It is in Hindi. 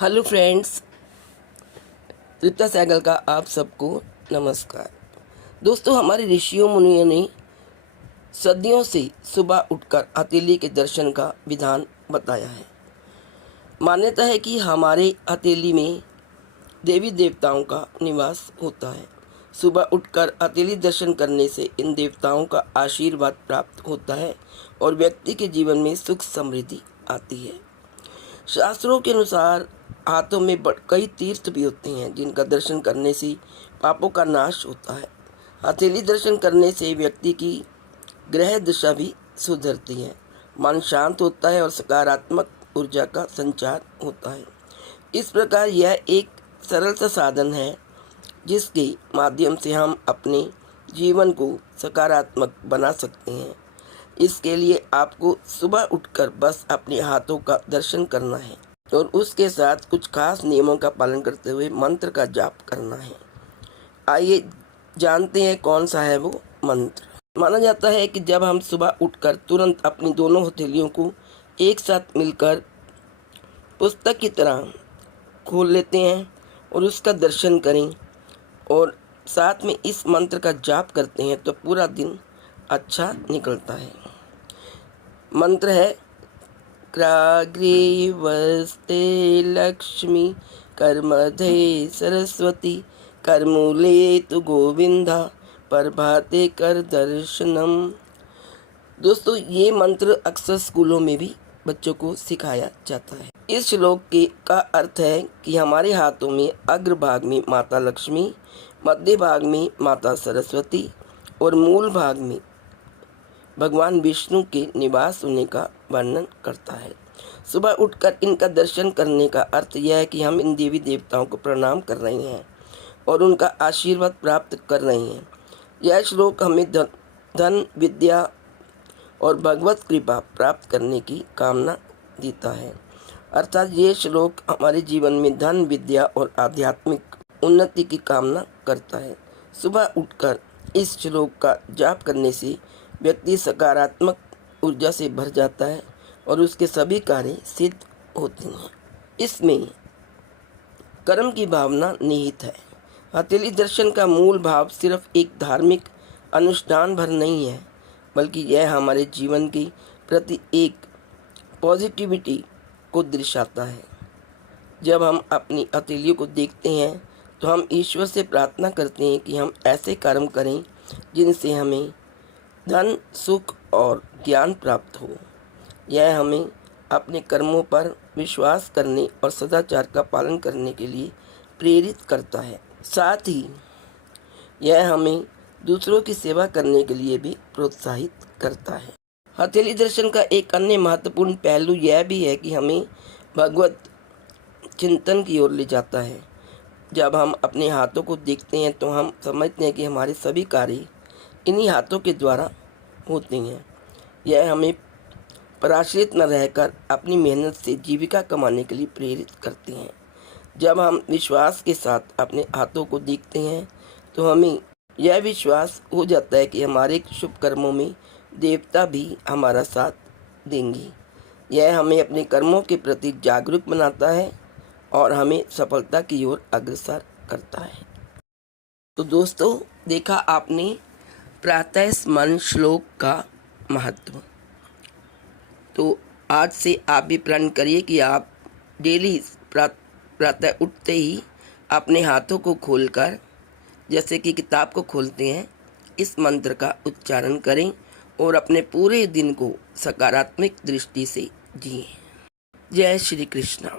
हेलो फ्रेंड्स, तृप्ता सहगल का आप सबको नमस्कार। दोस्तों, हमारे ऋषियों मुनियों ने सदियों से सुबह उठकर हथेली के दर्शन का विधान बताया है। मान्यता है कि हमारे हथेली में देवी देवताओं का निवास होता है। सुबह उठकर हथेली दर्शन करने से इन देवताओं का आशीर्वाद प्राप्त होता है और व्यक्ति के जीवन में सुख समृद्धि आती है। शास्त्रों के अनुसार हाथों में कई तीर्थ भी होते हैं जिनका दर्शन करने से पापों का नाश होता है। हथेली दर्शन करने से व्यक्ति की ग्रह दिशा भी सुधरती है, मन शांत होता है और सकारात्मक ऊर्जा का संचार होता है। इस प्रकार यह एक सरल सा साधन है जिसके माध्यम से हम अपने जीवन को सकारात्मक बना सकते हैं। इसके लिए आपको सुबह उठकर बस अपने हाथों का दर्शन करना है और उसके साथ कुछ खास नियमों का पालन करते हुए मंत्र का जाप करना है। आइए जानते हैं कौन सा है वो मंत्र। माना जाता है कि जब हम सुबह उठकर तुरंत अपनी दोनों हथेलियों को एक साथ मिलकर पुस्तक की तरह खोल लेते हैं और उसका दर्शन करें और साथ में इस मंत्र का जाप करते हैं तो पूरा दिन अच्छा निकलता है। मंत्र है क्राग्रे वस्ते लक्ष्मी कर्मधे सरस्वती करमूले तु गोविंदा प्रभाते कर दर्शनम। दोस्तों, ये मंत्र अक्सर स्कूलों में भी बच्चों को सिखाया जाता है। इस श्लोक का अर्थ है कि हमारे हाथों में अग्रभाग में माता लक्ष्मी, मध्य भाग में माता सरस्वती और मूल भाग में भगवान विष्णु के निवास होने का वर्णन करता है। सुबह उठकर इनका दर्शन करने का अर्थ यह है कि हम इन देवी देवताओं को प्रणाम कर रहे हैं और उनका आशीर्वाद प्राप्त कर रहे हैं। यह श्लोक हमें धन, विद्या और भगवत कृपा प्राप्त करने की कामना देता है। अर्थात ये श्लोक हमारे जीवन में धन, विद्या और आध्यात्मिक उन्नति की कामना करता है। सुबह उठकर इस श्लोक का जाप करने से व्यक्ति सकारात्मक ऊर्जा से भर जाता है और उसके सभी कार्य सिद्ध होते हैं। इसमें कर्म की भावना निहित है। हथेली दर्शन का मूल भाव सिर्फ एक धार्मिक अनुष्ठान भर नहीं है, बल्कि यह हमारे जीवन के प्रति एक पॉजिटिविटी को दर्शाता है। जब हम अपनी हथेलियों को देखते हैं तो हम ईश्वर से प्रार्थना करते हैं कि हम ऐसे कर्म करें जिनसे हमें धन, सुख और ज्ञान प्राप्त हो। यह हमें अपने कर्मों पर विश्वास करने और सदाचार का पालन करने के लिए प्रेरित करता है। साथ ही यह हमें दूसरों की सेवा करने के लिए भी प्रोत्साहित करता है। हथेली दर्शन का एक अन्य महत्वपूर्ण पहलू यह भी है कि हमें भगवत चिंतन की ओर ले जाता है। जब हम अपने हाथों को देखते हैं तो हम समझते हैं कि हमारे सभी कार्य इन्हीं हाथों के द्वारा होते हैं। यह हमें पराश्रित न रहकर अपनी मेहनत से जीविका कमाने के लिए प्रेरित करते हैं। जब हम विश्वास के साथ अपने हाथों को देखते हैं तो हमें यह विश्वास हो जाता है कि हमारे शुभ कर्मों में देवता भी हमारा साथ देंगे। यह हमें अपने कर्मों के प्रति जागरूक बनाता है और हमें सफलता की ओर अग्रसर करता है। तो दोस्तों, देखा आपने प्रातः स्मरण श्लोक का महत्व। तो आज से आप भी प्रण करिए कि आप डेली प्रातः उठते ही अपने हाथों को खोलकर, जैसे कि किताब को खोलते हैं, इस मंत्र का उच्चारण करें और अपने पूरे दिन को सकारात्मक दृष्टि से जिएं। जय श्री कृष्ण।